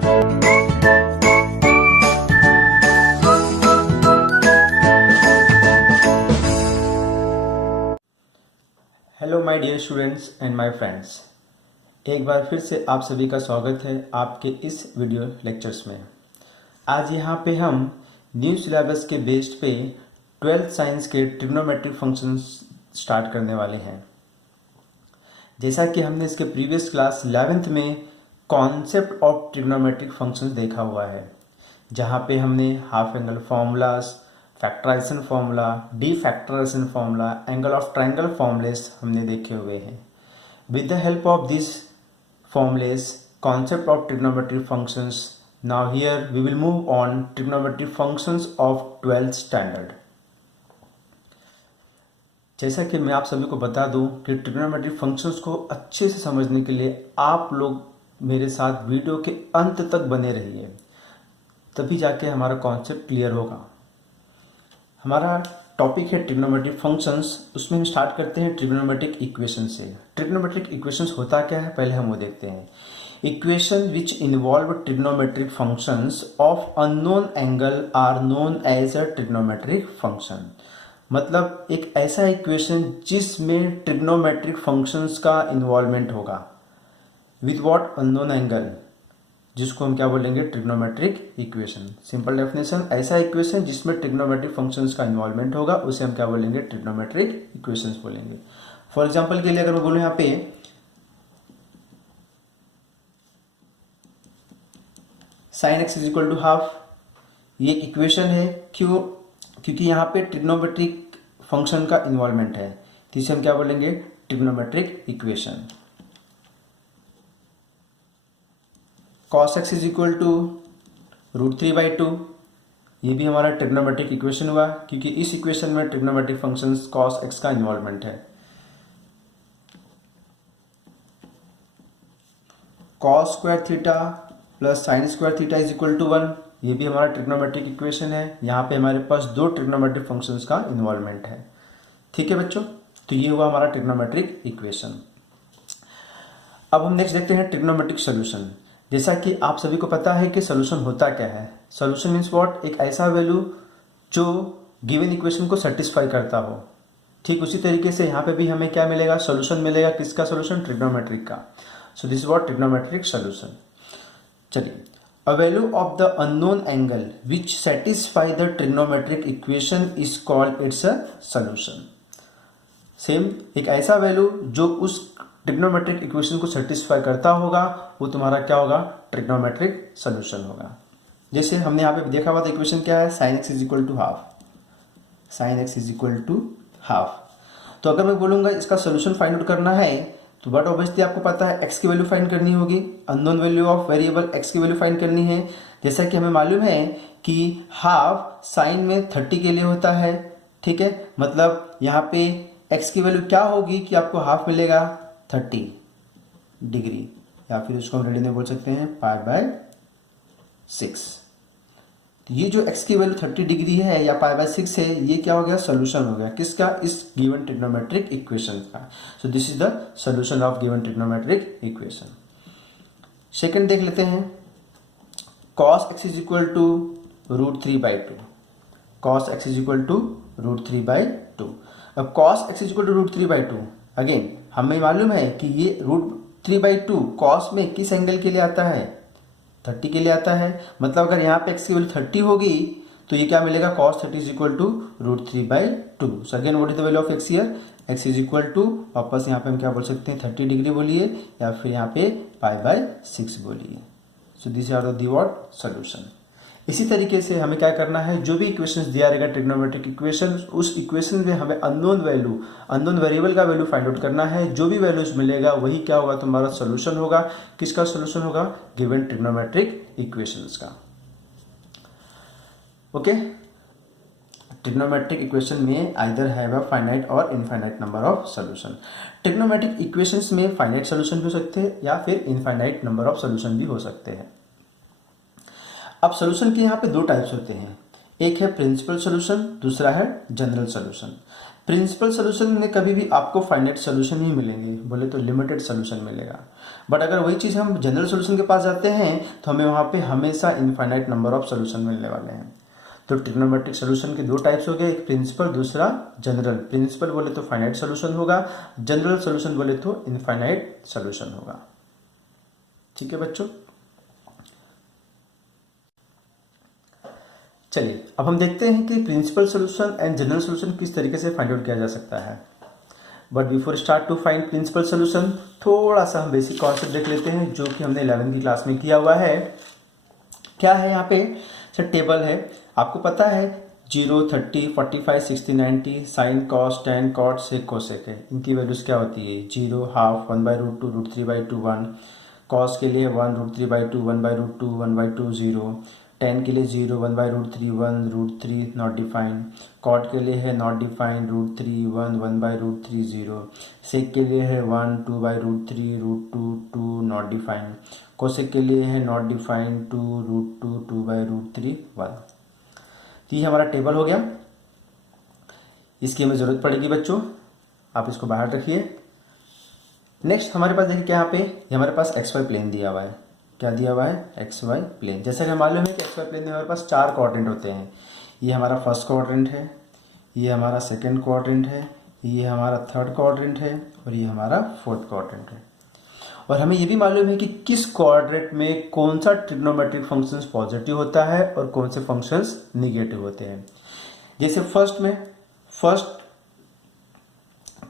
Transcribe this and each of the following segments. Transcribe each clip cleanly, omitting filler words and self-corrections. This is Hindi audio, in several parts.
Hello my dear students and my friends, एक बार फिर से आप सभी का स्वागत है आपके इस वीडियो लेक्चर्स में। आज यहाँ पे हम न्यू सिलेबस के बेस्ड पे 12th साइंस के ट्रिग्नोमेट्रिक फंक्शंस स्टार्ट करने वाले हैं। जैसा कि हमने इसके प्रीवियस क्लास 11th में कॉन्सेप्ट ऑफ ट्रिग्नोमेट्रिक फंक्शंस देखा हुआ है, जहाँ पे हमने half angle formulas, factorization formula, de factorization formula, angle of triangle formulas हमने देखे हुए हैं। With the help of this formulas, concept of trigonometric functions, now here we will move on trigonometric functions of 12th standard. जैसा कि मैं आप सभी को बता दूं कि ट्रिग्नोमेट्रिक फंक्शंस को अच्छे से समझने के लिए आप लोग मेरे साथ वीडियो के अंत तक बने रहिए, तभी जाके हमारा कॉन्सेप्ट क्लियर होगा। हमारा टॉपिक है ट्रिग्नोमेट्रिक फंक्शंस। उसमें हम स्टार्ट करते हैं ट्रिग्नोमेट्रिक इक्वेशन से। ट्रिग्नोमेट्रिक इक्वेशंस होता क्या है, पहले हम वो देखते हैं। Equation which involve trigonometric functions of unknown angle are known as a trigonometric function. मतलब एक ऐसा इक्वेशन जिसमें ट्रिग्नोमेट्रिक फंक्शंस का इन्वॉल्वमेंट होगा विथ व्हाट, अननोन एंगल, जिसको हम क्या बोलेंगे, ट्रिग्नोमेट्रिक इक्वेशन। सिंपल डेफिनेशन, ऐसा इक्वेशन जिसमें ट्रिग्नोमेट्रिक फंक्शंस का इन्वॉल्वमेंट होगा उसे हम क्या बोलेंगे, ट्रिग्नोमेट्रिक इक्वेशंस बोलेंगे। फॉर एग्जांपल के लिए अगर मैं बोलूं यहाँ पे sin x is equal to half, ये इक्वेशन है। क्यों? क्योंकि यहाँ पे ट्रिग्नोमेट्रिक फंक्शन का इन्वॉल्वमेंट है, तो इसे हम क्या बोलेंगे, trigonometric equation. cos x is equal to √3/2, ये भी हमारा ट्रिग्नोमेट्रिक इक्वेशन हुआ, क्योंकि इस इक्वेशन में ट्रिग्नोमेट्रिक फंक्शंस cos x का इन्वॉल्वमेंट है। cos square theta plus sine square theta is equal to 1, ये भी हमारा ट्रिग्नोमेट्रिक इक्वेशन है। यहाँ पे हमारे पास दो ट्रिग्नोमेट्रिक फंक्शंस का इन्वॉल्वमेंट है। ठीक है बच्चों, तो ये हुआ हमारा ट्रिग्नोमेट्रिक इक्वेशन। अब हम नेक्स्ट देखते हैं ट्रिग्नोमेट्रिक सोल्यूशन। जैसा कि आप सभी को पता है कि सोल्यूशन होता क्या है। सोल्यूशन मीन्स व्हाट, एक ऐसा वैल्यू जो गिवन इक्वेशन को सेटिस्फाई करता हो। ठीक उसी तरीके से यहाँ पे भी हमें क्या मिलेगा, सोल्यूशन मिलेगा। किसका सोल्यूशन, ट्रिग्नोमेट्रिक का। So this is what trigonometric solution. चलिए, a value of the unknown angle which satisfy the trigonometric equation is called it's a solution. Same, एक ऐसा वैल्यू जो उस ट्रिग्नोमेट्रिक इक्वेशन को सेटिस्फाई करता होगा वो तुम्हारा क्या होगा, ट्रिग्नोमेट्रिक सोल्यूशन होगा। जैसे हमने यहाँ पे देखा हुआ था, इक्वेशन क्या है, sin x is equal to half, sin x is equal to half. तो अगर मैं बोलूँगा इसका सोल्यूशन फाइंड आउट करना है, तो बट ऑब्वियसली आपको पता है x की वैल्यू फाइंड करनी होगी, unknown value of variable x की वैल्यू फाइंड करनी है। जैसा कि हमें मालूम है कि हाफ साइन में 30 के लिए होता है। ठीक है, मतलब यहाँ पे x की वैल्यू क्या होगी कि आपको हाफ मिलेगा 30 डिग्री, या फिर उसको हम रेडी में बोल सकते हैं π/6। ये जो x की वैल्यू 30 डिग्री है या π/6 है, ये क्या हो गया, सोल्यूशन हो गया। किसका, इस गिवन ट्रिग्नोमेट्रिक इक्वेशन का। So this is the solution of given trigonometric equation. Second देख लेते हैं, cos x is equal to √3/2, cos x is equal to √3/2। अब cos x is equal to √3/2, again हमें मालूम है कि ये √3/2 cos में किस एंगल के लिए आता है, 30 के लिए आता है। मतलब अगर यहाँ पे x की वैल्यू 30 होगी तो ये क्या मिलेगा, cos 30 is equal to √3/2। So again what is the value of x here, x is equal to, वापस यहाँ पे हम क्या बोल सकते हैं, 30 डिग्री बोलिए, या फिर यहाँ पे π/6 बोलिए। So this are the what solution. इसी तरीके से हमें क्या करना है, जो भी इक्वेशंस दिया रहेगा ट्रिग्नोमेट्रिक इक्वेशन, उस इक्वेशन में हमें अननोन वैल्यू, अननोन वेरिएबल का वैल्यू फाइंड आउट करना है। जो भी वैल्यूज मिलेगा वही क्या होगा, तुम्हारा सोल्यूशन होगा। किसका सोल्यूशन होगा, गिवन ट्रिग्नोमेट्रिक इक्वेशंस का। ओके, ट्रिग्नोमेट्रिक इक्वेशन में आइदर हैव अ फाइनाइट और infinite number of solution. Trigonometric equations में फाइनाइट सोल्यूशन भी हो सकते हैं या फिर इनफाइनाइट नंबर ऑफ सोल्यूशन भी हो सकते हैं। अब सोल्यूशन के यहाँ पे दो टाइप्स होते हैं, एक है प्रिंसिपल सोल्यूशन, दूसरा है जनरल सोल्यूशन। प्रिंसिपल सोल्यूशन में कभी भी आपको फाइनाइट सोल्यूशन ही मिलेंगे, बोले तो लिमिटेड सोल्यूशन मिलेगा। बट अगर वही चीज़ हम जनरल सोल्यूशन के पास जाते हैं तो हमें वहाँ पे हमेशा इनफाइनाइट नंबर ऑफ सोल्यूशन मिलने वाले हैं। तो ट्रिग्नोमेट्रिक सोल्यूशन के दो टाइप्स हो गए, एक प्रिंसिपल, दूसरा जनरल। प्रिंसिपल बोले तो फाइनाइट सोल्यूशन होगा, जनरल सोल्यूशन बोले तो इनफाइनाइट सोल्यूशन होगा। ठीक है बच्चों, चलिए अब हम देखते हैं कि principal solution and general solution किस तरीके से फाइंड आउट किया जा सकता है। But before start to find principal solution, थोड़ा सा हम बेसिक कॉन्सेप्ट देख लेते हैं जो कि हमने 11वीं की क्लास में किया हुआ है। क्या है यहाँ पे सर, टेबल है, आपको पता है 0, 30, 45, 60, 90, साइन, कॉस, टेन, कॉट, सेक, कोसेक है। इनकी वैल्यूज क्या होती है, 0, हाफ, 1/√2, √3/2, 1, कॉस के लिए 1, √3/2, 1/√2, 1/2, 0, टेन के लिए 0, 1/√3, 1, √3 नॉट डिफाइंड, कॉट के लिए है नॉट डिफाइंड, √3, 1, 1/√3, 0, सेक के लिए है 1, 2/√3, √2, 2 नॉट डिफाइंड, कोसेक के लिए है नॉट डिफाइंड, 2, √2, 2/√3, 1। तो ये हमारा टेबल हो गया। इसकी हमें ज़रूरत पड़ेगी बच्चों, आप इसको बाहर रखिए। नेक्स्ट हमारे पास देखिए क्या यहाँ पे, ये हमारे पास एक्स वाई प्लेन दिया हुआ है। क्या दिया हुआ है, एक्स वाई प्लेन। जैसे कि मालूम है कि एक्स वाई प्लेन में हमारे पास 4 क्वाड्रेंट होते हैं। ये हमारा फर्स्ट क्वाड्रेंट है, ये हमारा सेकंड क्वाड्रेंट है, ये हमारा थर्ड क्वाड्रेंट है और ये हमारा फोर्थ क्वाड्रेंट है। और हमें ये भी मालूम है कि किस क्वाड्रेंट में कौन सा ट्रिग्नोमेट्रिक फंक्शंस पॉजिटिव होता है और कौन से फंक्शंस निगेटिव होते हैं। जैसे फर्स्ट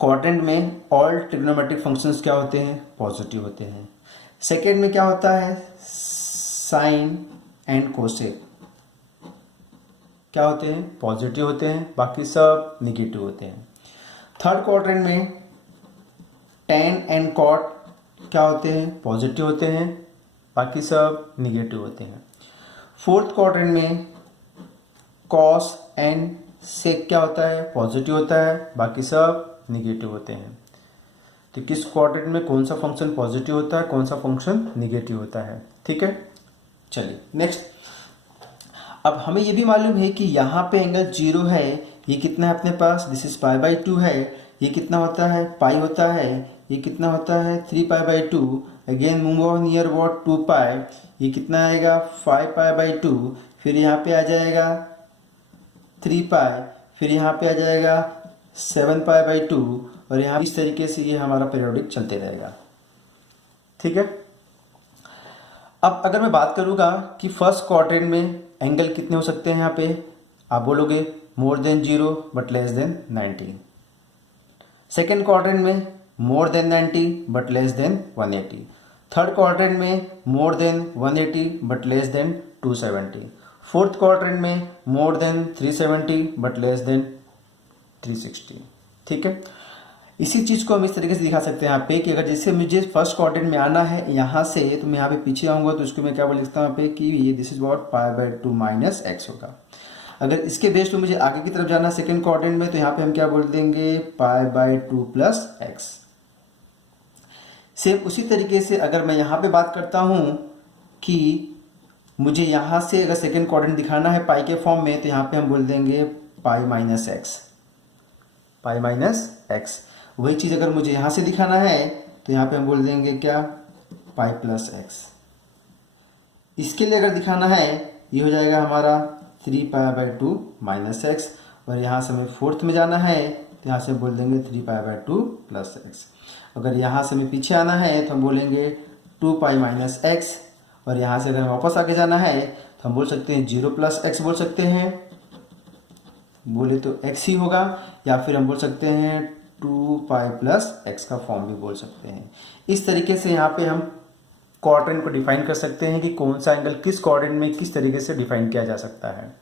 क्वाड्रेंट में ऑल ट्रिग्नोमेट्रिक फंक्शंस क्या होते हैं, पॉजिटिव होते हैं। सेकेंड में क्या होता है, साइन एंड कोसेक क्या होते हैं, पॉजिटिव होते हैं, बाकी सब निगेटिव होते हैं। थर्ड क्वाड्रेंट में टेन एंड कॉट क्या होते हैं, पॉजिटिव होते हैं, बाकी सब निगेटिव होते हैं। फोर्थ क्वाड्रेंट में कॉस एंड सेक क्या होता है, पॉजिटिव होता है, बाकी सब निगेटिव होते हैं। तो किस क्वाड्रेंट में कौन सा फंक्शन पॉजिटिव होता है, कौन सा फंक्शन निगेटिव होता है। ठीक है, चलिए नेक्स्ट। अब हमें ये भी मालूम है कि यहाँ पे एंगल 0 है, ये कितना है अपने पास, दिस इज π/2 है। ये कितना होता है, पाई होता है। ये कितना होता है, 3π/2। Again move on near what 2π। ये कितना आएगा, 5π/2। फिर यहाँ पे आ जाएगा 3π, फिर यहाँ पे आ जाएगा 7π/2 और यहाँ इस तरीके से ये हमारा पीरियोडिक चलते रहेगा। ठीक है, अब अगर मैं बात करूँगा कि फर्स्ट क्वाड्रेंट में एंगल कितने हो सकते हैं, यहाँ पे आप बोलोगे more than 0 but less than 90। Second quadrant में more than 90 but less than 180। Third quadrant में more than 180 but less than 270। Fourth quadrant में more than 370 but less than 360। ठीक है, इसी चीज़ को हम इस तरीके से दिखा सकते हैं यहाँ पे कि अगर जैसे मुझे फर्स्ट क्वाड्रेंट में आना है यहाँ से, तो मैं यहाँ पे पीछे आऊँगा तो इसको मैं क्या बोल लिखता हूँ यहाँ पे कि ये this is what π/2 minus x होगा। अगर इसके बेस पे मुझे आगे की तरफ जाना सेकेंड क्वाड्रेंट में, तो यहाँ पे हम क्या बोल देंगे π/2 प्लस एक्स। सेम उसी तरीके से अगर मैं यहाँ पे बात करता हूँ कि मुझे यहाँ से अगर सेकेंड क्वाड्रेंट दिखाना है पाई के फॉर्म में, तो यहाँ पे हम बोल देंगे पाई माइनस एक्स। वही चीज़ अगर मुझे यहाँ से दिखाना है तो यहाँ पे हम बोल देंगे क्या, पाई प्लस एक्स। इसके लिए अगर दिखाना है ये हो जाएगा हमारा 3π/2 माइनस एक्स। और यहाँ से हमें फोर्थ में जाना है तो यहाँ से बोल देंगे 3π/2 प्लस एक्स। अगर यहाँ से हमें पीछे आना है तो हम बोलेंगे 2π माइनस एक्स। और यहाँ से अगर वापस आगे जाना है तो हम बोल सकते हैं 0 प्लस एक्स बोल सकते हैं, बोले तो x ही होगा, या फिर हम बोल सकते हैं 2π प्लस एक्स का फॉर्म भी बोल सकते हैं। इस तरीके से यहाँ पे हम क्वाड्रेंट को डिफाइन कर सकते हैं कि कौन सा एंगल किस क्वाड्रेंट में किस तरीके से डिफाइन किया जा सकता है।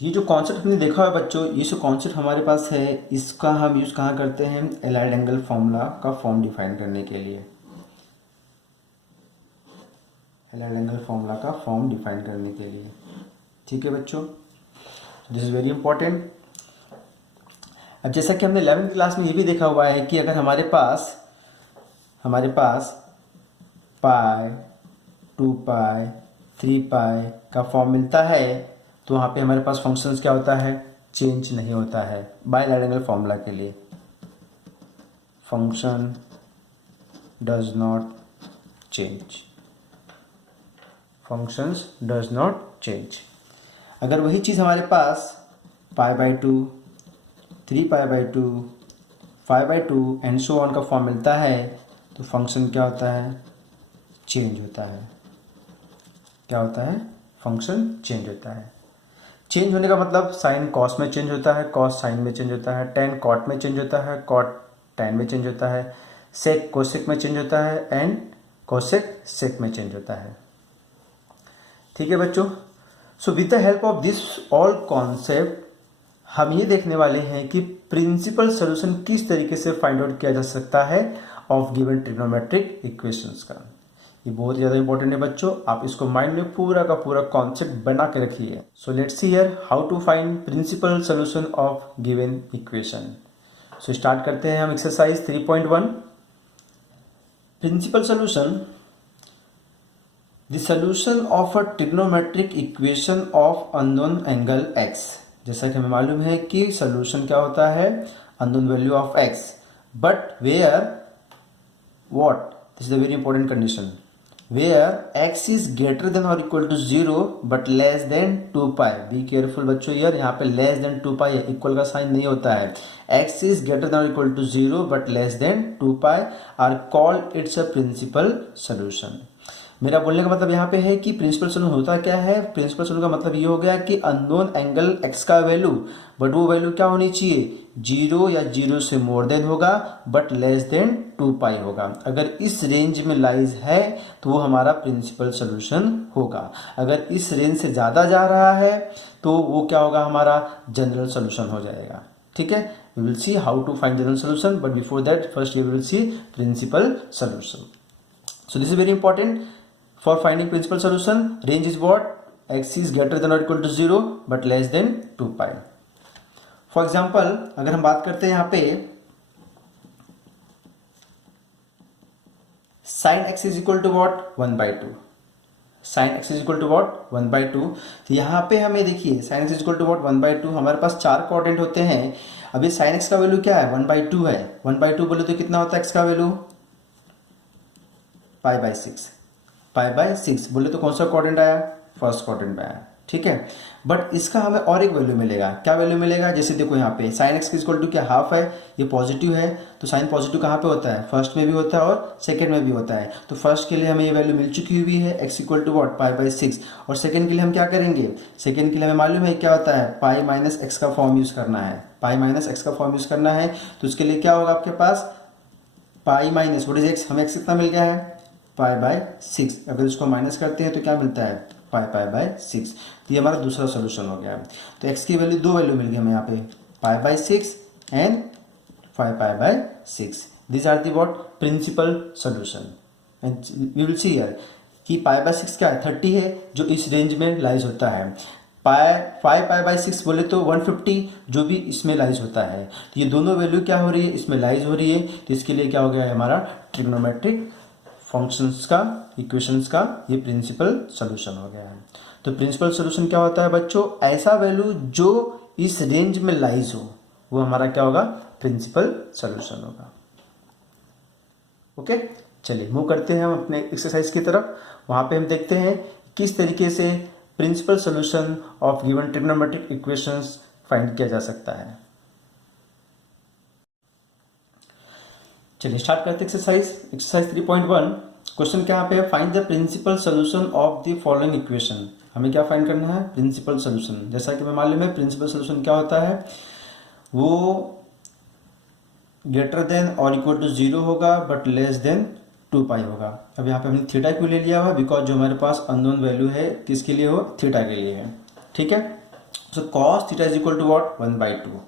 ये जो कॉन्सेप्ट हमने देखा है बच्चों, ये जो कॉन्सेप्ट हमारे पास है, इसका हम यूज कहाँ करते हैं, एलाइड एंगल फॉर्मूला का फॉर्म डिफाइन करने के लिए। एलाइड एंगल फॉर्मूला का फॉर्म डिफाइन करने के लिए। ठीक है बच्चों, दिस इज वेरी इंपॉर्टेंट। अब जैसा कि हमने 11वीं क्लास में ये भी देखा हुआ है कि अगर हमारे पास पाई, 2π, 3 पाई का फॉर्म मिलता है, तो वहाँ पे हमारे पास फंक्शंस क्या होता है, चेंज नहीं होता है बाइलैटरल फॉर्मूला के लिए। Function does not change, functions does not change. अगर वही चीज़ हमारे पास π/2, 3π/2, 5/2 एंड सो ऑन का फॉर्म मिलता है, तो फंक्शन क्या होता है, चेंज होता है। क्या होता है, फंक्शन चेंज होता है। चेंज होने का मतलब साइन कॉस में चेंज होता है, कॉस साइन में चेंज होता है, टेन कॉट में चेंज होता है, कॉट टेन में चेंज होता है, सेक कोसेक में चेंज होता है, एंड कोसेक सेक में चेंज होता है। ठीक है बच्चों, so with the help of this all concept हम ये देखने वाले हैं कि प्रिंसिपल सॉल्यूशन किस तरीके से फाइंड आउट किया जा सकता है ऑफ गिवन ट्रिग्नोमेट्रिक इक्वेशंस का। ये बहुत ज़्यादा इंपॉर्टेंट है बच्चों, आप इसको माइंड में पूरा का पूरा कॉन्सेप्ट बना के रखिए। So let's see here how to find principal solution of given equation. So start करते हैं हम exercise 3.1। Principal solution, the solution of a trigonometric equation of unknown angle x। जैसा कि हमें मालूम है कि सॉल्यूशन क्या होता है, unknown value of x, but where what, this is a very important condition, where x is greater than और equal to 0 but less than 2 pi. Be careful बच्चों, यार यहाँ पे लेस देन 2 पाई है, इक्वल का साइन नहीं होता है। x इज ग्रेटर देन और equal to 0 but less than 2 pi are called it's a principal solution. मेरा बोलने का मतलब यहाँ पे है कि प्रिंसिपल सॉल्यूशन होता क्या है। प्रिंसिपल सॉल्यूशन का मतलब ये हो गया कि अननोन एंगल x का वैल्यू, बट वो वैल्यू क्या होनी चाहिए, 0 या 0 से मोर देन होगा, बट लेस देन 2 पाई होगा। अगर इस रेंज में लाइज है तो वो हमारा प्रिंसिपल सॉल्यूशन होगा। अगर इस रेंज से ज़्यादा जा रहा है तो वो क्या होगा, हमारा जनरल सॉल्यूशन हो जाएगा। ठीक है, we will see how to find general solution, but before that first we will see principal solution. So this is very important for finding principal solution. Range is what, x is greater than or equal to 0 but less than 2 pi. for example अगर हम बात करते हैं यहाँ पे sin x is equal to what, 1/2। sin x is equal to what, 1/2। तो यहाँ पे हमें देखिए sin x is equal to what, 1/2। हमारे पास 4 कोऑर्डिनेट होते हैं। अभी sin x का वैल्यू क्या है, 1/2 है। 1/2 बोले तो कितना होता है x का वैल्यू, π/6। π/6 बोले तो कौन सा क्वाड्रेंट आया, फर्स्ट क्वाड्रेंट में आया। ठीक है, बट इसका हमें और एक वैल्यू मिलेगा। क्या वैल्यू मिलेगा, जैसे देखो यहाँ पे sin x इक्वल टू क्या, हाफ है, ये पॉजिटिव है, तो साइन पॉजिटिव कहाँ पे होता है, फर्स्ट में भी होता है और सेकंड में भी होता है। तो फर्स्ट के लिए हमें ये वैल्यू मिल चुकी हुई है, x इक्वल टू वॉट, π/6। और सेकंड के लिए हम क्या करेंगे, सेकंड के लिए हमें मालूम है क्या होता है, π-x का फॉर्म यूज करना है। π-x का फॉर्म यूज करना है, तो उसके लिए क्या होगा आपके पास, pi minus what is x, हमें x कितना मिल गया है, π/6। अगर इसको माइनस करते हैं तो क्या मिलता है, π/6। तो ये हमारा दूसरा सोल्यूशन हो गया। तो x की वैल्यू, दो वैल्यू मिल गई हमें यहाँ पे, π/6 and 5π/6। This are the what, principal solution. And we will see here कि π/6 क्या है, 30 है, जो इस रेंज में लाइज होता है। 5π/6 बोले तो 150, जो भी इसमें लाइज होता है। तो ये दोनों वैल्यू क्या हो रही है, इसमें लाइज हो रही है। तो इसके लिए क्या हो गया है, हमारा ट्रिग्नोमेट्रिक फंक्शंस का, इक्वेशंस का ये प्रिंसिपल सॉल्यूशन हो गया है। तो प्रिंसिपल सॉल्यूशन क्या होता है बच्चों, ऐसा वैल्यू जो इस रेंज में लाइज हो, वो हमारा क्या होगा, प्रिंसिपल सॉल्यूशन होगा। ओके, चलिए मूव करते हैं हम अपने एक्सरसाइज की तरफ। वहां पे हम देखते हैं किस तरीके से principal solution of given trigonometric equations find किया जा सकता है। चलिए स्टार्ट करते हैं एक्सरसाइज 3.1। क्वेश्चन क्या पे है, find the principal solution of the following equation. हमें क्या फाइंड करना है, प्रिंसिपल सॉल्यूशन। जैसा कि हमें मालूम है प्रिंसिपल सॉल्यूशन क्या होता है, वो ग्रेटर देन और इक्वल टू 0 होगा बट लेस देन 2 पाई होगा। अब यहाँ पे हमने थीटा क्यों ले लिया हुआ, बिकॉज जो हमारे पास अननोन वैल्यू है किसके लिए हो, थीटा के लिए है। ठीक है, so cos theta is equal to what, 1/2।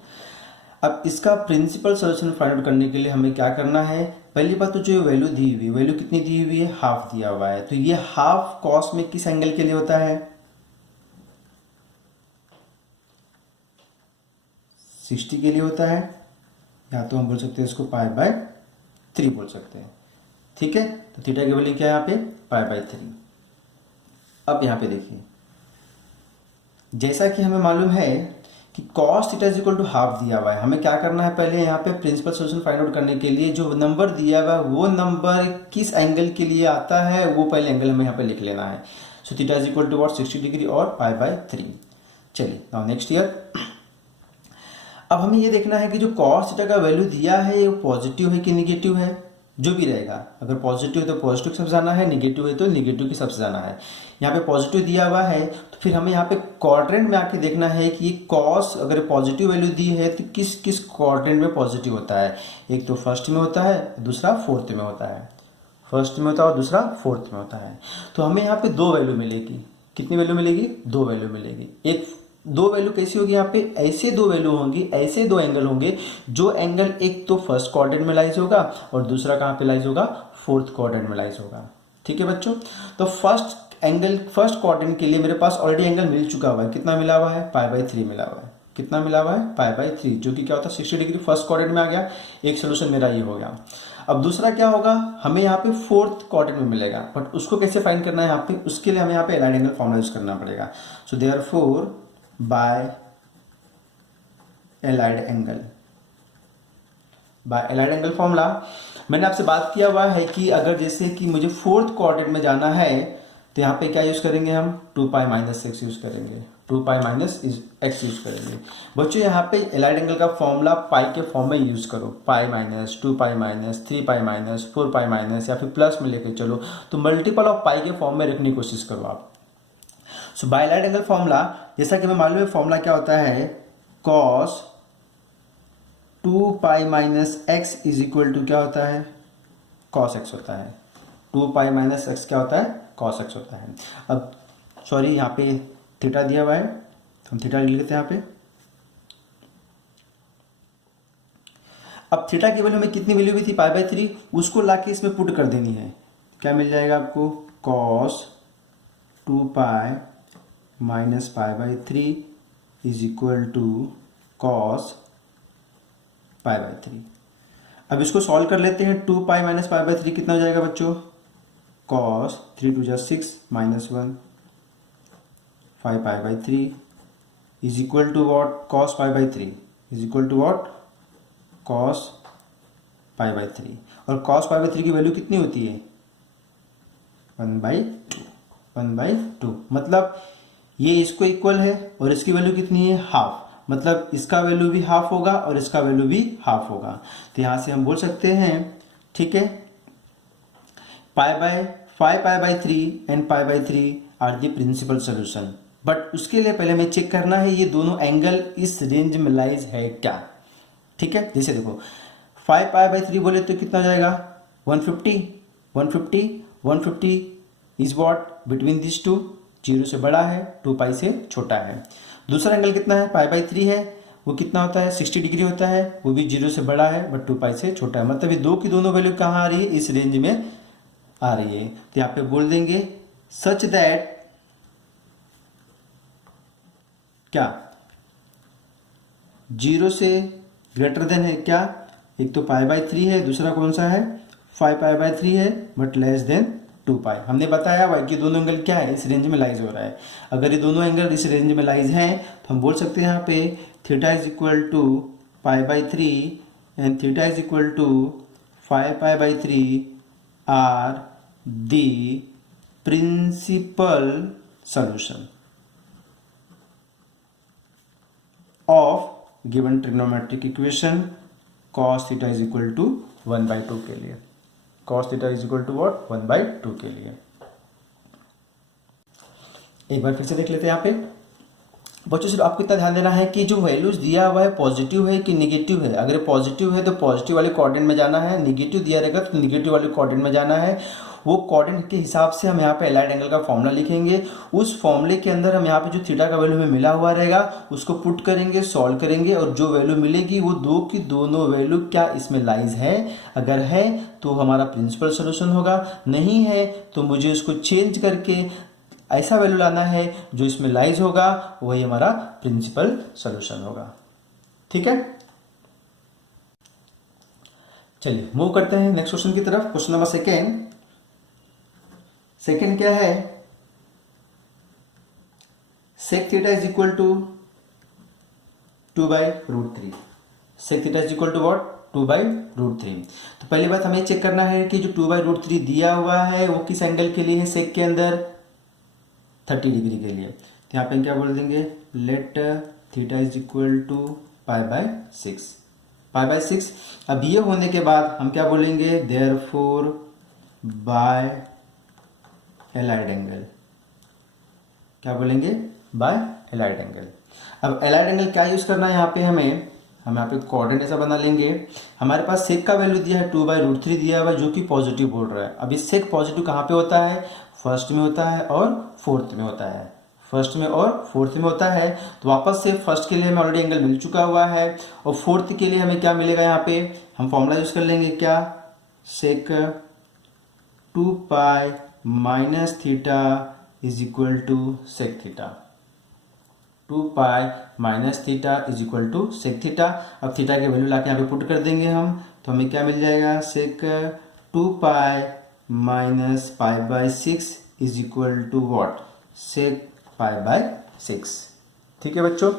अब इसका प्रिंसिपल सॉल्यूशन फाइंड आउट करने के लिए हमें क्या करना है, पहली बात तो जो वैल्यू दी हुई है, वैल्यू कितनी दी हुई है, हाफ दिया हुआ है। तो ये हाफ कॉस में किस एंगल के लिए होता है, 60 के लिए होता है, या तो हम बोल सकते हैं इसको π/3 बोल सकते हैं। ठीक है, तो थीटा की वैल्यू क्या है यहाँ पे, π/3। अब यहाँ पे देखिए, जैसा कि हमें मालूम है कि cos theta is equal to half दिया हुआ है, हमें क्या करना है, पहले यहाँ पे प्रिंसिपल सोल्यूशन फाइंड आउट करने के लिए जो नंबर दिया हुआ है वो नंबर किस एंगल के लिए आता है वो पहले एंगल हमें यहाँ पे लिख लेना है। So theta is equal to what, 60 degree और π/3। चलिए नाउ नेक्स्ट ईयर, अब हमें ये देखना है कि जो cos थीटा का वैल्यू दिया है वो पॉजिटिव है कि निगेटिव है। जो भी रहेगा, अगर पॉजिटिव है तो पॉजिटिव की तरफ जाना है, निगेटिव है तो निगेटिव की तरफ जाना है। यहाँ पे पॉजिटिव दिया हुआ है तो फिर हमें यहाँ पे क्वाड्रेंट में आके देखना है कि ये cos अगर पॉजिटिव वैल्यू दी है तो किस किस क्वाड्रेंट में पॉजिटिव होता है। एक तो फर्स्ट में होता है, दूसरा फोर्थ में होता है। फर्स्ट में होता है और दूसरा फोर्थ में होता है। तो हमें यहाँ पे दो वैल्यू मिलेगी। कितनी वैल्यू मिलेगी? दो वैल्यू मिलेगी। एक दो वैल्यू कैसी होगी यहाँ पे, ऐसे दो वैल्यू होंगी, ऐसे दो एंगल होंगे। जो एंगल एक तो फर्स्ट क्वाड्रेंट में लाइज होगा और दूसरा कहाँ पे लाइज होगा, फोर्थ क्वाड्रेंट में लाइज होगा। ठीक है बच्चों, तो फर्स्ट एंगल फर्स्ट क्वाड्रेंट के लिए मेरे पास ऑलरेडी एंगल मिल चुका हुआ है। कितना मिला हुआ है? π/3 मिला हुआ है। कितना मिला हुआ है? π/3, जो कि क्या होता है 60 डिग्री फर्स्ट क्वाड्रेंट में आ गया। एक सोल्यूशन मेरा ये हो गया। अब दूसरा क्या होगा, हमें यहाँ पे फोर्थ क्वाड्रेंट में मिलेगा, बट उसको कैसे फाइंड करना है यहाँ पे, उसके लिए हमें यहाँ पे एलाइड एंगल फॉर्मूला यूज करना पड़ेगा। So therefore by allied angle formula मैंने आपसे बात किया हुआ है कि अगर जैसे कि मुझे फोर्थ क्वाड्रेंट में जाना है तो यहाँ पे क्या यूज करेंगे हम, 2π - x यूज करें, 2π - यूज करेंगे। बच्चों यहाँ पे एलाइड एंगल का फॉर्मूला पाई के फॉर्म में यूज करो, π - 2π - 3π - 4π - या फिर प्लस में लेके चलो, तो मल्टीपल ऑफ पाई के फॉर्म में रखने की कोशिश करो आप। सो बाय एलाइड एंगल फॉर्मूला, जैसा कि हमें मालूम है फॉर्मूला क्या होता है, cos 2π - x is equal to क्या होता है, cos x होता है। 2π - x क्या होता है, cos x होता है। अब सॉरी यहाँ पे थीटा दिया हुआ है तो हम थीटा लिख लेते हैं यहाँ पे। अब थीटा की वैल्यू हमें कितनी वैल्यू भी थी, π/3, उसको लाके इसमें पुट कर देनी है। क्या मिल जाएगा आपको, cos 2π - π/3 is equal to cos π/3। अब इसको सॉल्व कर लेते हैं। 2π - π/3 कितना हो जाएगा बच्चों, cos 3 2 6 -1 5π/3 is equal to what, cos π/3 is equal to what, cos π/3। और cos π/3 की वैल्यू कितनी होती है, 1/2। मतलब ये इसको इक्वल है और इसकी वैल्यू कितनी है, हाफ। मतलब इसका वैल्यू भी हाफ होगा और इसका वैल्यू भी हाफ होगा। तो यहां से हम बोल सकते हैं, ठीक है, 5π/3 and π/3 are the principal solution. But उसके लिए पहले हमें चेक करना है ये दोनों एंगल इस रेंज में लाइज है क्या। ठीक है, जैसे देखो 5π/3 बोले तो कितना हो जाएगा, 150 is what between this two, 0 से बड़ा है, 2π से छोटा है। दूसरा एंगल कितना है, π/3 है, वो कितना होता है, 60 डिग्री होता है, वो भी 0 से बड़ा है बट 2π से छोटा है। मतलब ये दो की दोनों वैल्यू कहाँ आ रही है, इस रेंज में आ रही है। तो यहाँ पे बोल देंगे सच दैट क्या 0 से ग्रेटर देन है क्या, एक तो π/3 है, दूसरा कौन सा है 5π/3 है, बट लेस देन 2π। हमने बताया भाई कि दोनों एंगल क्या है, इस रेंज में लाइज हो रहा है। अगर ये दोनों एंगल इस रेंज में लाइज हैं तो हम बोल सकते हैं यहाँ पे theta is equal to π/3 and theta is equal to 5π/3 are the principal solution of given trigonometric equation cos theta is equal to 1/2 के लिए। cos theta is equal to what, 1/2 के लिए। एक बार फिर से देख लेते हैं यहाँ पे बच्चों। सिर्फ आपको इतना ध्यान देना है कि जो वैल्यूज दिया हुआ है पॉजिटिव है कि निगेटिव है। अगर पॉजिटिव है तो पॉजिटिव वाले क्वाड्रेंट में जाना है, निगेटिव दिया रहेगा तो निगेटिव वाले क्वाड्रेंट में जाना है। वो क्वाड्रेंट के हिसाब से हम यहाँ पे एलाइड एंगल का फॉर्मूला लिखेंगे। उस फॉर्मूले के अंदर हम यहाँ पे जो थीटा का वैल्यू हमें मिला हुआ रहेगा उसको पुट करेंगे, सॉल्व करेंगे, और जो वैल्यू मिलेगी वो दो की दोनों वैल्यू क्या इसमें लाइज है। अगर है तो हमारा प्रिंसिपल सोल्यूशन होगा, नहीं है तो मुझे उसको चेंज करके ऐसा वैल्यू लाना है जो इसमें लाइज होगा, वही हमारा प्रिंसिपल सॉल्यूशन होगा। ठीक है, चलिए मूव करते हैं नेक्स्ट क्वेश्चन की तरफ। क्वेश्चन नंबर सेकेंड क्या है, sec theta is equal to 2/√3। Sec theta is equal to what? 2/√3। तो पहली बात हमें चेक करना है कि जो 2/√3 दिया हुआ है वो किस एंगल के लिए है सेक के अंदर? 30 डिग्री के लिए। तो यहाँ पे हम क्या बोल देंगे? Let theta is equal to π/6। π/6। अब ये होने के बाद हम क्या बोलेंगे? Therefore by allied angle. क्या बोलेंगे? By allied angle. अब एलाइड एंगल क्या यूज करना है यहाँ पे हमें? हम यहाँ पे कोऑर्डिनेट ऐसा बना लेंगे। हमारे पास सेक का वैल्यू दिया है 2/√3 दिया हुआ है जो कि पॉजिटिव बोल रहा है। अब ये सेक पॉजिटिव कहाँ पे होता है? फर्स्ट में होता है और फोर्थ में होता है। फर्स्ट में और फोर्थ में होता है। तो वापस से फर्स्ट के लिए हमें ऑलरेडी एंगल मिल चुका हुआ है और फोर्थ के लिए हमें क्या मिलेगा? यहाँ पे हम फॉर्मूला यूज कर लेंगे क्या? Sec 2π minus theta is equal to sec theta. 2π minus theta is equal to sec theta. अब थीटा के वैल्यू लाके यहाँ पे पुट कर देंगे हम, तो हमें क्या मिल जाएगा? Sec 2π minus π/6 is equal to what? Sec π/6। ठीक है बच्चों।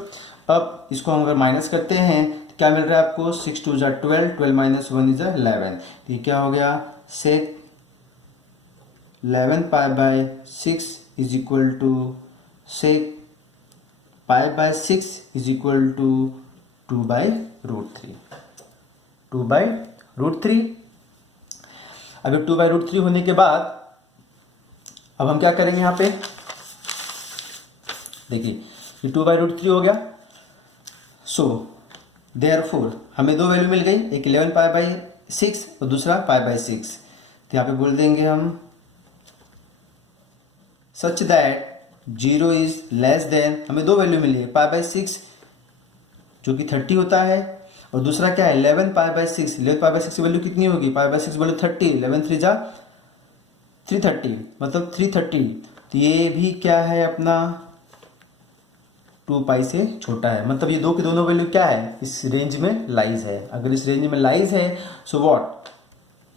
अब इसको हम अगर माइनस करते हैं तो क्या मिल रहा है आपको? 6 2 12, 12 माइनस 1 इज 11। तो ये क्या हो गया? Sec 11 π/6 is equal to sec π/6 is equal to 2/√3। 2/√3। अब 2/√3 होने के बाद अब हम क्या करेंगे? यहाँ पे देखिए ये 2/√3 हो गया। सो देयरफॉर हमें दो वैल्यू मिल गई, एक 11 π/6 और दूसरा π/6। तो यहाँ पे बोल देंगे हम सच दैट 0 इज लेस देन, हमें दो वैल्यू मिली है, π/6 जो कि 30 होता है और दूसरा क्या है? 11 π/6। 11 π/6 की वैल्यू कितनी होगी? π/6 वैल्यू 30, 11 3 जा 330, मतलब 330। तो ये भी क्या है अपना? 2π से छोटा है। मतलब ये दो की दोनों वैल्यू क्या है? इस रेंज में लाइज है। अगर इस रेंज में लाइज है so what?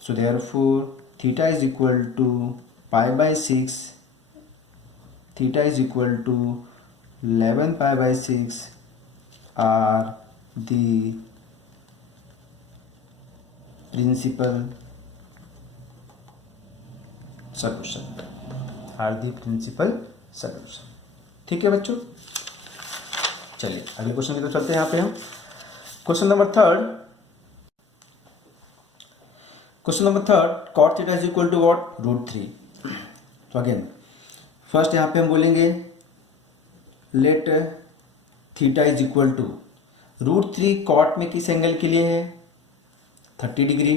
So therefore theta is equal to π/6, theta is equal to 11 π/6 are the principal solution. Are the principal solution. ठीक है बच्चों, चलिए अगले क्वेश्चन की तरफ चलते हैं। यहाँ पे हम question number third, cot theta is equal to what? √3। तो अगेन फर्स्ट यहाँ पे हम बोलेंगे let theta is equal to √3 cot में किस एंगल के लिए है? 30 डिग्री।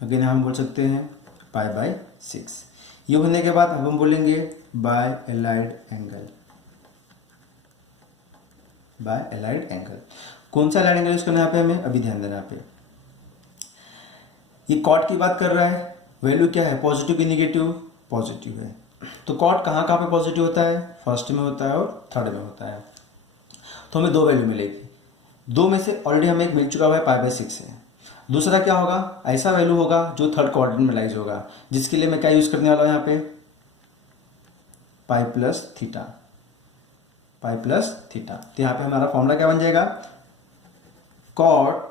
अगेन हम बोल सकते हैं π/6। ये होने के बाद अब हम बोलेंगे by allied angle. By allied angle, कौन सा एलाइड एंगल यूज करना है यहाँ पे हमें? अभी ध्यान देना यहाँ पे ये कॉट की बात कर रहा है। वैल्यू क्या है? पॉजिटिव की निगेटिव? पॉजिटिव है। तो कॉट कहाँ कहाँ पे पॉजिटिव होता है? फर्स्ट में होता है और थर्ड में होता है। तो हमें दो वैल्यू मिलेगी। दो में से ऑलरेडी हमें एक मिल चुका हुआ है π/6 है। दूसरा क्या होगा? ऐसा वैल्यू होगा जो थर्ड क्वाड्रेंट में लाइज होगा, जिसके लिए मैं क्या यूज करने वाला हूँ यहाँ पे? π+θ। π+θ। तो यहाँ पे हमारा फॉर्मूला क्या बन जाएगा? Cot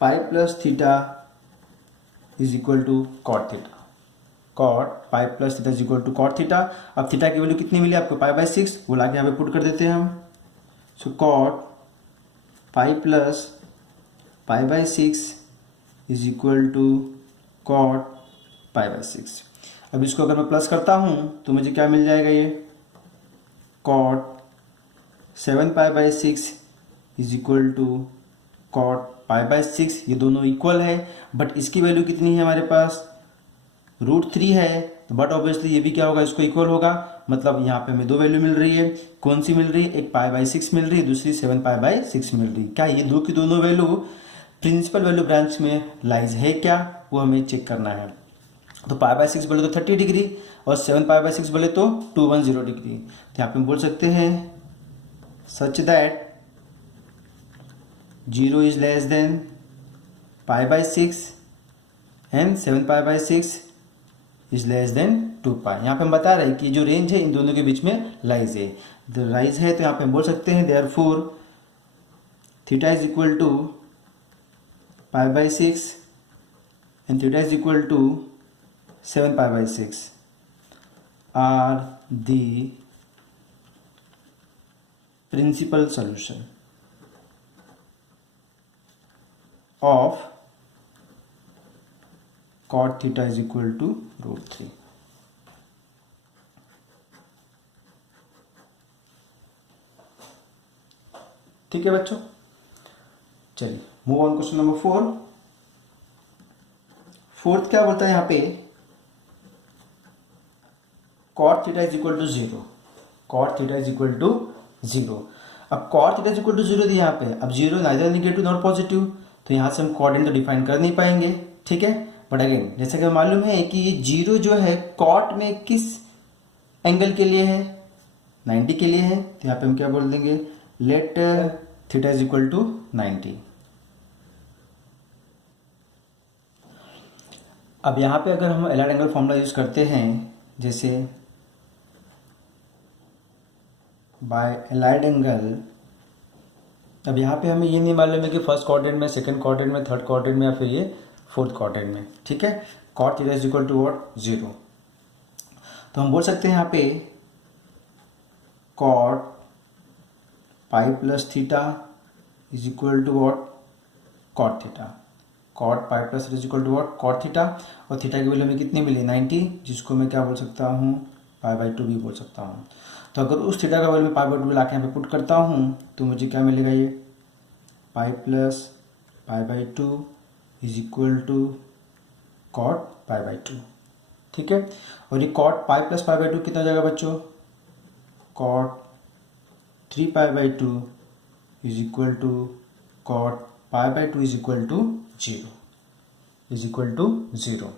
π+θ is equal to cot theta. Cot π+θ is equal to cot theta. अब थीटा की वैल्यू कितनी मिली आपको? π/6। वो लाके यहाँ पे पुट कर देते हैं हम। So cot π+π/6 is equal to cot π/6। अब इसको अगर मैं प्लस करता हूँ तो मुझे क्या मिल जाएगा? ये cot 7π/6 is equal to cot π/6। ये दोनों इक्वल है, बट इसकी वैल्यू कितनी है हमारे पास? √3 है। बट ऑब्वियसली ये भी क्या होगा? इसको इक्वल होगा। मतलब यहाँ पे हमें दो वैल्यू मिल रही है। कौन सी मिल रही है? एक π/6 मिल रही है, दूसरी 7π/6 मिल रही है। क्या ये दो की दोनों वैल्यू प्रिंसिपल वैल्यू ब्रांच में लाइज है क्या? वो हमें चेक करना है। तो π/6 बोले तो 30 डिग्री और 7π/6 बोले तो 210 डिग्री। तो यहाँ पे हम बोल सकते हैं such that 0 is less than π/6 and 7π/6 is less than 2π। यहाँ पे हम बता रहे हैं कि जो रेंज है इन दोनों के बीच में लाइज है, राइज है, तो यहाँ पे हम बोल सकते हैं therefore theta is equal to π/6 and theta is equal to 7π/6 are the principal solution of cot theta is equal to √3। ठीक है बच्चों, चलिए move on question number 4। Fourth क्या बोलता है यहाँ पे, cot theta is equal to 0, cot theta is equal to 0। अब cot theta is equal to 0 दिया यहाँ पे, अब 0 नाइदर नेगेटिव नॉट पॉजिटिव, तो यहाँ से हम कोऑर्डिनेट तो डिफाइन कर नहीं पाएंगे, ठीक है। बट अगेन जैसे कि मालूम है कि ये 0 जो है कॉट में किस एंगल के लिए है, 90 के लिए है, तो यहाँ पे हम क्या बोल देंगे, let theta is equal to 90। अब यहाँ पे अगर हम एलाइड एंगल फॉर्मूला यूज करते हैं, जैसे बाय एलाइड एंगल, अब यहाँ पे हमें ये नहीं मालूम है कि फर्स्ट क्वाड्रेंट में, सेकंड क्वाड्रेंट में, थर्ड क्वाड्रेंट में या फिर ये फोर्थ क्वाड्रेंट में, ठीक है। Cot theta is equal to what, 0। तो हम बोल सकते हैं यहाँ पे cot pi plus theta is equal to what, cot theta. Cot pi plus theta is equal to what, cot theta. और थीटा की वैल्यू हमें कितनी मिली, 90, जिसको मैं क्या बोल सकता हूँ, π/2 भी बोल सकता हूँ। तो अगर उस थीटा का वैल्यू π/2 ला के यहाँ पे पुट करता हूँ तो मुझे क्या मिलेगा, ये pi plus π/2 is equal to cot π/2, ठीक है। और ये कॉट पाई प्लस π/2 कितना हो जाएगा बच्चों, cot 3π/2 is equal to cot π/2 is equal to 0, is equal to 0।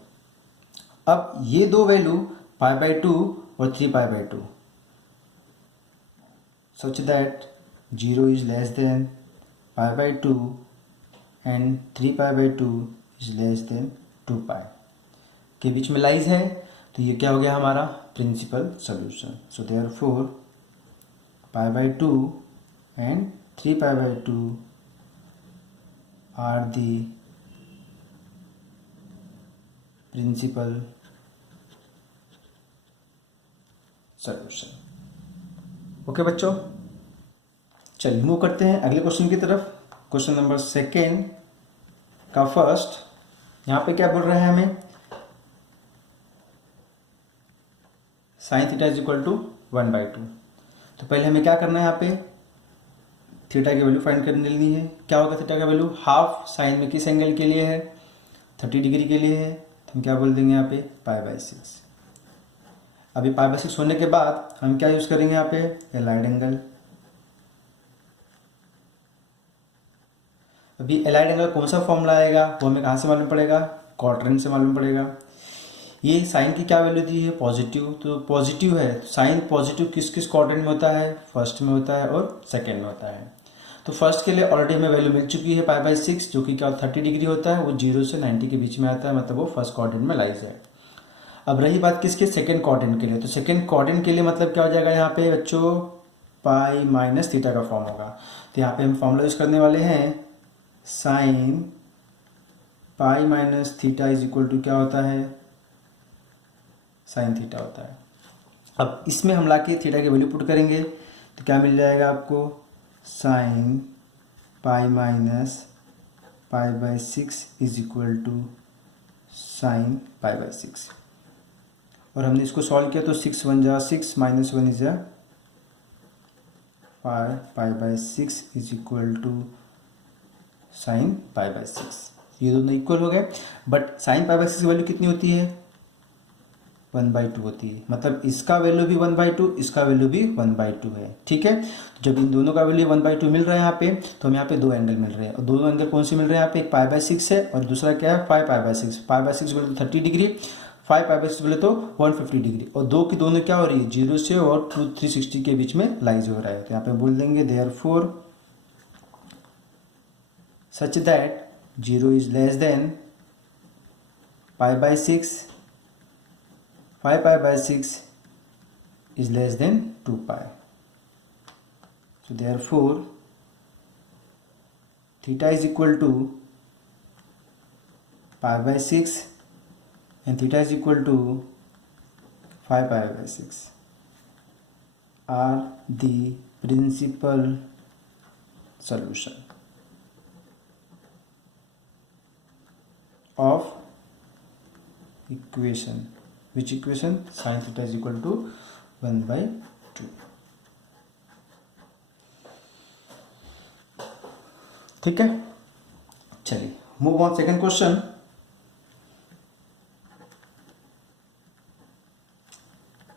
अब ये दो वैल्यू π/2 और 3π/2 such that 0 is less than π/2 and 3π/2 is less than 2π के बीच में लाइज है, तो ये क्या हो गया हमारा principal solution. So therefore π/2 and 3π/2 are the principal solution. Okay बच्चों, चलिए मूव करते हैं अगले क्वेश्चन की तरफ। क्वेश्चन नंबर 2 का फर्स्ट, यहाँ पे क्या बोल रहा है हमें, sine theta is equal to 1/2। तो पहले हमें क्या करना है, यहाँ पे थीटा की वैल्यू फाइंड करने लेनी है। क्या होगा थीटा का वैल्यू, हाफ साइन में किस एंगल के लिए है, 30 डिग्री के लिए है, तो हम क्या बोल देंगे यहाँ पे π/6। अभी π/6 होने के बाद हम क्या यूज करेंगे यहाँ पे, एलाइड एंगल। अभी एलाइड एंगल कौन सा फॉर्मूला आएगा वो हमें कहाँ से मालूम पड़ेगा, क्वाड्रेंट से मालूम पड़ेगा। ये साइन की क्या वैल्यू दी है, पॉजिटिव, तो पॉजिटिव है, साइन पॉजिटिव किस किस क्वाड्रेंट में होता है, फर्स्ट में होता है और सेकेंड में होता है। तो फर्स्ट के लिए ऑलरेडी हमें वैल्यू मिल चुकी है π/6, जो कि क्या 30 डिग्री होता है, वो 0 से 90 के बीच में आता है, मतलब वो फर्स्ट क्वाड्रेंट में लाइज है। अब रही बात किसके, सेकंड क्वाड्रेंट के लिए, तो सेकंड क्वाड्रेंट के लिए मतलब क्या हो जाएगा यहाँ पे बच्चों, पाई माइनस थीटा का फॉर्म होगा। तो यहाँ पे हम फॉर्मूला यूज करने वाले हैं, sine pi minus theta is equal to क्या होता है, साइन थीटा होता है। अब इसमें हम लाके थीटा की वैल्यू पुट करेंगे तो क्या मिल जाएगा आपको, sine pi minus π/6 is equal to sine π/6। और हमने इसको सॉल्व किया तो 6 1 जा 6 -1 is π/6 is equal to sine π/6। ये दोनों इक्वल हो गए, बट साइन π/6 की वैल्यू कितनी होती है, 1/2 होती है, मतलब इसका वैल्यू भी 1/2, इसका वैल्यू भी 1/2 है, ठीक है। जब इन दोनों का वैल्यू 1/2 मिल रहा है यहाँ पे, तो हम यहाँ पे दो एंगल मिल रहे हैं, और दोनों एंगल कौन से मिल रहे हैं यहाँ पे, एक π/6 है और दूसरा क्या है 5π/6। π/6 बोले तो 30 डिग्री, 5π/6 बोले तो 150 डिग्री, और दो की दोनों क्या हो रही है, 0 से और 360 के बीच में लाइज हो रहा है। तो यहाँ पे बोल देंगे therefore such that 0 is less than π/6 pi pi by 6 is less than 2 pi. So therefore theta is equal to pi by 6 and theta is equal to 5 pi by 6 are the principal solution of equation. Which equation? Sin theta is equal to 1 by 2. ठीक है, चलिए move on second question.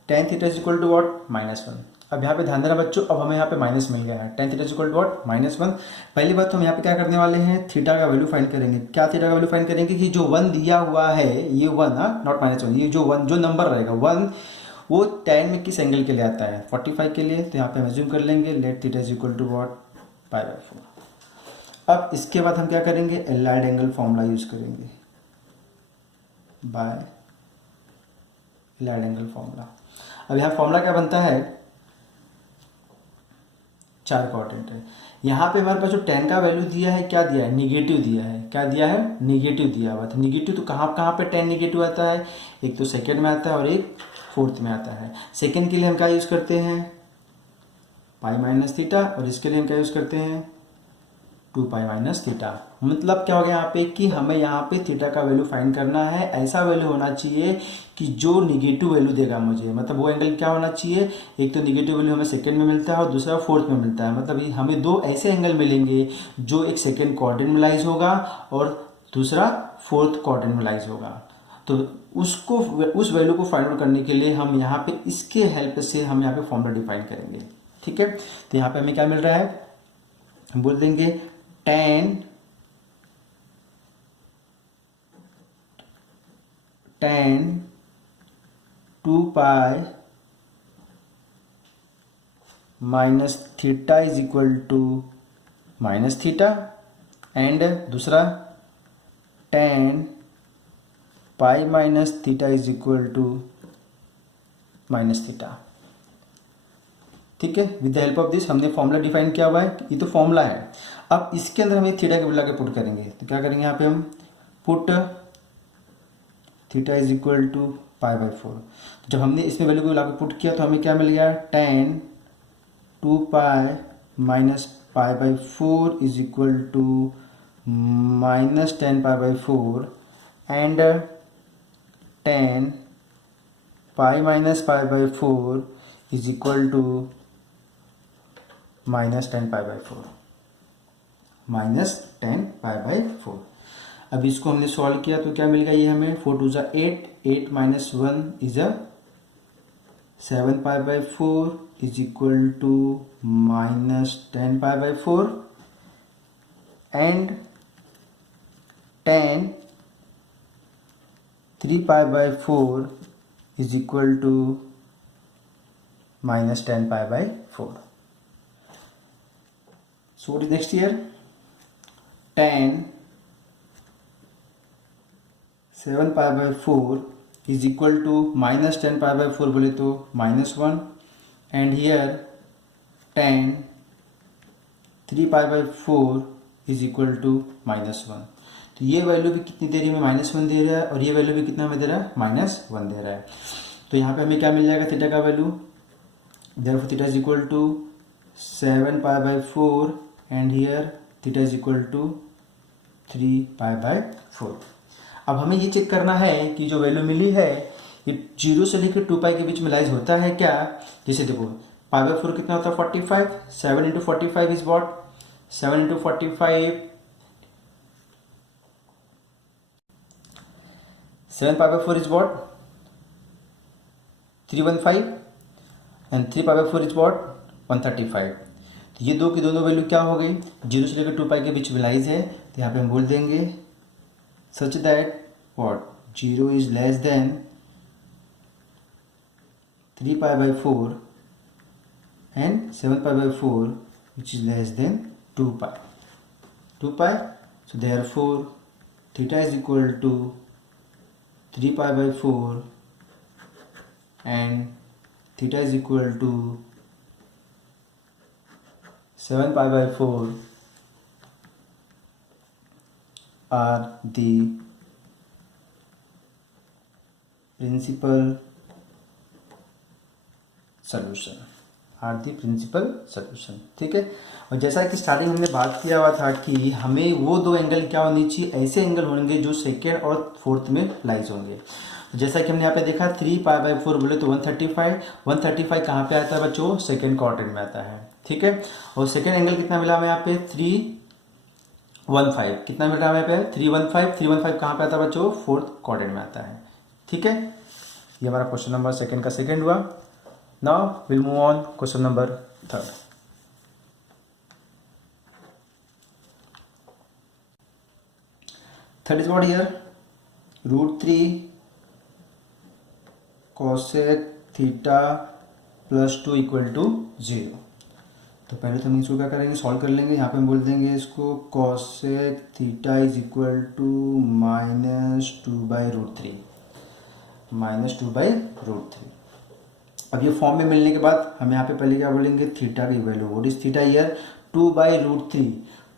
tan theta is equal to what? -1. अब यहाँ पे ध्यान देना बच्चों, अब हमें यहाँ पे माइनस मिल गया है. tan theta is equal to what? -1. पहली बात तो हम यहाँ पे क्या करने वाले हैं, थीटा का वैल्यू फाइंड करेंगे. क्या थीटा का वैल्यू फाइंड करेंगे कि जो 1 दिया हुआ है, ये 1, नॉट -1, ये जो 1 जो नंबर रहेगा 1, वो tan में किस एंगल के लिए आता है? 45 के लिए. तो यहाँ पे हम एज्यूम कर लेंगे let theta is equal to what? Pi by 4. अब इसके बाद हम क्या करेंगे, एलाइड एंगल फॉर्मूला यूज करेंगे, बाय एलाइड एंगल फॉर्मूला. अब यहाँ फॉर्मूला क्या बनता है, 4 क्वाड्रेंट है. यहाँ पे हमारे पास जो tan का वैल्यू दिया है, क्या दिया है? निगेटिव दिया है. क्या दिया है? निगेटिव दिया हुआ था. निगेटिव तो कहाँ कहाँ पे tan निगेटिव आता है? एक तो सेकेंड में आता है और एक फोर्थ में आता है. सेकेंड के लिए हम क्या यूज करते हैं? पाई माइनस थीटा. और इसके लिए हम क्या यूज करते हैं? 2 पाई माइनस थीटा. मतलब क्या हो गया यहाँ पे कि हमें यहाँ पे थीटा का वैल्यू फाइंड करना है. ऐसा वैल्यू होना चाहिए कि जो निगेटिव वैल्यू देगा मुझे, मतलब वो एंगल क्या होना चाहिए, एक तो निगेटिव वैल्यू हमें सेकंड में मिलता है और दूसरा फोर्थ में मिलता है. मतलब हमें दो ऐसे एंगल मिलेंगे जो एक सेकेंड क्वाड्रेंट में लाइज होगा और दूसरा फोर्थ क्वाड्रेंट में लाइज होगा. तो उस वैल्यू को फाइंड आउट करने के लिए हम यहाँ पे इसके हेल्प से हम यहाँ पे फॉर्मूला डिफाइन करेंगे. ठीक है, तो यहाँ पे हमें क्या मिल रहा है, हम बोल देंगे tan 2 pi minus theta is equal to minus theta. And दूसरा tan pi minus theta is equal to minus theta. ठीक है, with the help of this हमने फॉर्मूला डिफाइन किया हुआ है. ये तो फॉर्मूला है. अब इसके अंदर हम थीटा के वैल्यू के पुट करेंगे. तो क्या करेंगे, यहाँ पे हम put theta is equal to pi by 4. जब हमने इसमें वैल्यू को लाके पुट किया तो हमें क्या मिल गया, tan 2 pi minus pi by 4 is equal to minus tan pi by 4 and tan pi minus pi by 4 is equal to minus tan pi by 4, minus tan pi by 4. अब इसको हमने सॉल्व किया तो क्या मिल गया, ये हमें 4 2 जा 8, 8 minus 1 is 7 pi by 4 is equal to minus tan pi by 4 and tan 3 pi by 4 is equal to minus tan pi by 4. So what is next here, tan 7 pi by 4 is equal to minus tan pi by 4 बोले तो -1 and here tan 3 pi by 4 is equal to -1. तो ये वैल्यू भी कितनी दे रही है, -1 दे रहा है और ये वैल्यू भी कितना हमें दे रहा है, -1 दे रहा है. तो यहाँ पे हमें क्या मिल जाएगा, थीटा का value. Therefore theta is equal to 7 pi by 4 and here theta is equal to 3 pi by 4. अब हमें ये चेक करना है कि जो वैल्यू मिली है ये 0 से लेकर 2 पाई के बीच में लाइज होता है क्या. जैसे देखो पाई बाय 4 कितना होता है, 45. 7 into 45 is what, 7 into 45, 7 pi by 4 is what 315 and 3 pi by 4 is what 135. तो ये दो की दोनों वैल्यू क्या हो गई, 0 से लेकर 2 पाई के बीच में लाइज है. तो यहाँ पे हम बोल देंगे such that what 0 is less than 3 pi by 4 and 7 pi by 4 which is less than 2 pi. So therefore theta is equal to 3 pi by 4 and theta is equal to 7 pi by 4 are the principal solution. ठीक है। और जैसा कि स्टार्टिंग हमने बात किया हुआ था कि हमें वो दो एंगल क्या होनी चाहिए, ऐसे एंगल होंगे जो सेकेंड और फोर्थ में लाइज होंगे। तो जैसा कि हमने यहाँ पे देखा 3 पाई बाई 4 बोले तो 135 कहाँ पे आता है बच्चों, सेकेंड क्वाड्रेंट में आता है। ठीक है। और सेकेंड एंगल कितना मिला हमें यहाँ पे 315, कितना मिल रहा है यहाँ पे 315 कहाँ पे आता है बच्चों, फोर्थ क्वाड्रेंट में आता है। ठीक है। ये हमारा क्वेश्चन नंबर सेकेंड का सेकेंड हुआ। Now will move on question number third. Third is what here, √3 cosec theta plus 2 equal to 0। तो पहले तो हम इसको क्या करेंगे, सॉल्व कर लेंगे। यहाँ पे हम बोल देंगे इसको cosec theta is equal to -2/√3, -2/√3। अब ये फॉर्म में मिलने के बाद हम यहाँ पे पहले क्या बोलेंगे, थीटा की value, what is theta here, 2/√3।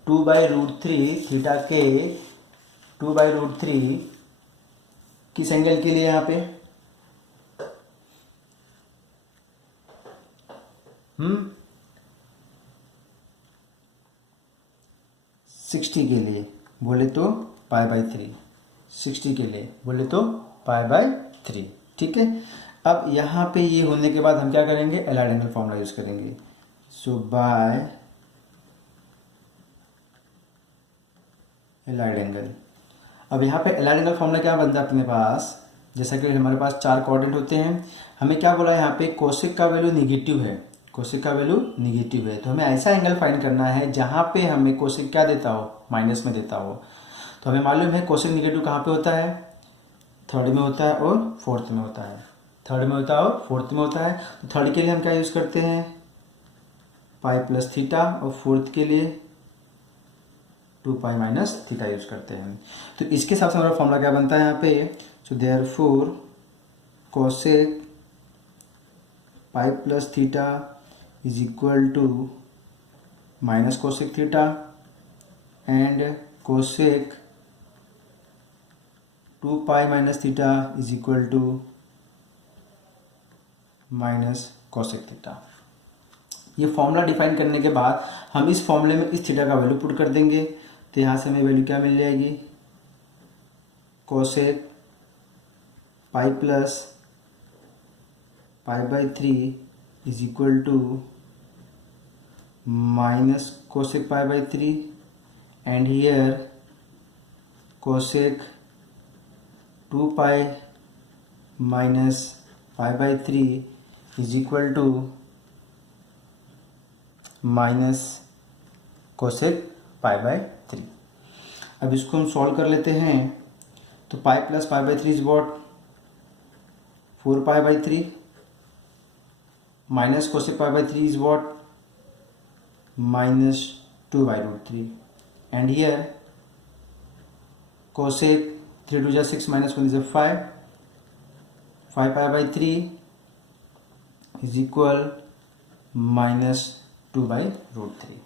2/√3 theta के 2/√3 किस एंगल के लिए यहाँ पे, 60 के लिए बोले तो π/3, 60 के लिए बोले तो π/3। ठीक है। अब यहाँ पे ये होने के बाद हम क्या करेंगे, एलाइड एंगल फॉर्मूला यूज करेंगे। सो बाय एलाइड एंगल। अब यहाँ पे एलाइड एंगल फॉर्मूला क्या बनता है अपने पास, जैसा कि हमारे पास 4 कोऑर्डिनेट होते हैं। हमें क्या बोला यहाँ पे, कोसेक का वैल्यू निगेटिव है, कोसेक का वैल्यू निगेटिव है। तो हमें ऐसा एंगल फाइंड करना है जहाँ पे हमें कोसेक क्या देता हो, माइनस में देता हो। तो हमें मालूम है कोसेक निगेटिव कहाँ पे होता है, थर्ड में होता है और फोर्थ में होता है, थर्ड में होता है और फोर्थ में होता है। तो थर्ड के लिए हम क्या यूज़ करते हैं, पाई प्लस थीटा, और फोर्थ के लिए 2 पाई माइनस थीटा यूज करते हैं। तो इसके हिसाब से हमारा फॉर्मूला क्या बनता है यहाँ पे, so therefore cosec pi plus theta is equal to minus cosec theta and cosec 2 pi minus theta is equal to minus cosec theta. ये फॉर्मूला डिफाइन करने के बाद हम इस फॉर्मूले में इस थीटा का वैल्यू पुट कर देंगे। तो यहाँ से हमें वैल्यू क्या मिल जाएगी, cosec pi plus π/3 is equal to minus cosec π/3 and here cosec 2 pi minus π/3 is equal to minus cosec π/3। अब इसको हम सॉल्व कर लेते हैं। तो pi plus π/3 is what, 4π/3 minus cosec π/3 is what, -2/√3 and here cosec 3 2 6 -1 is 5, 5π/3 is equal -2/√3।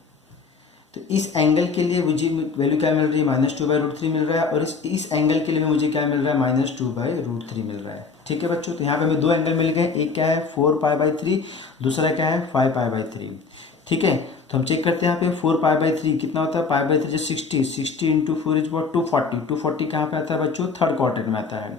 तो इस एंगल के लिए मुझे वैल्यू क्या मिल रही है, -2/√3 मिल रहा है, और इस एंगल के लिए मुझे क्या मिल रहा है, -2/√3 मिल रहा है। ठीक है बच्चों। तो यहाँ पे हमें दो एंगल मिल गए, एक क्या है 4π/3, दूसरा क्या है 5π/3। ठीक है। तो हम चेक करते हैं यहाँ पे 4π/3 कितना होता है, π/3 60 इंटू 4 इज वॉट 240 कहाँ पे आता है बच्चों, थर्ड क्वार्टर में आता है।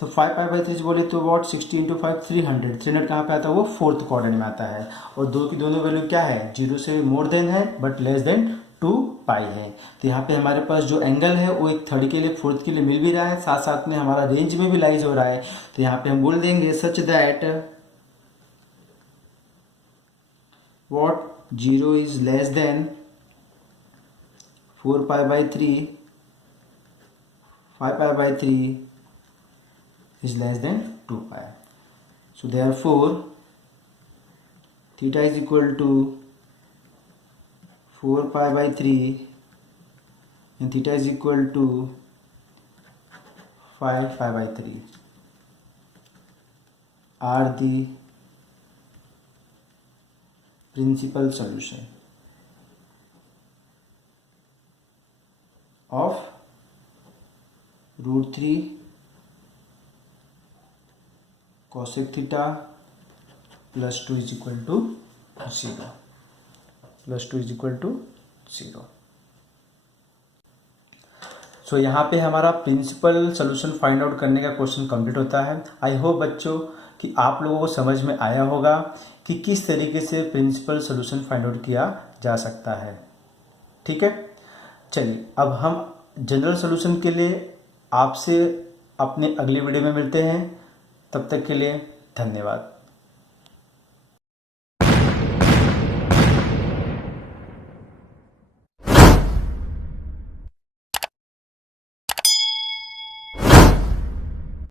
तो 5π/3 बोले तो वॉट 60 इंटू 5 300 कहाँ पे आता है, वो फोर्थ क्वाड्रेंट में आता है। और दो की दोनों वैल्यू क्या है, 0 से मोर देन है बट लेस देन 2 पाई है। तो यहाँ पे हमारे पास जो एंगल है वो एक थर्ड के लिए फोर्थ के लिए मिल भी रहा है, साथ साथ में हमारा रेंज में भी लाइज हो रहा है। तो यहाँ पे हम बोल देंगे such that what 0 is less than 4π/3, 5π/3 is less than 2 pi. So therefore theta is equal to 4π/3 and theta is equal to 5π/3. Are the principal solution of √3 cosec theta +2 is equal to 0 +2 is equal to 0। So यहाँ पे हमारा प्रिंसिपल सोल्यूशन फाइंड आउट करने का क्वेश्चन कंप्लीट होता है। आई होप बच्चों कि आप लोगों को समझ में आया होगा कि किस तरीके से प्रिंसिपल सोल्यूशन फाइंड आउट किया जा सकता है। ठीक है, चलिए अब हम जनरल सोल्यूशन के लिए आपसे अपने अगले वीडियो में मिलते हैं। तब तक के लिए धन्यवाद।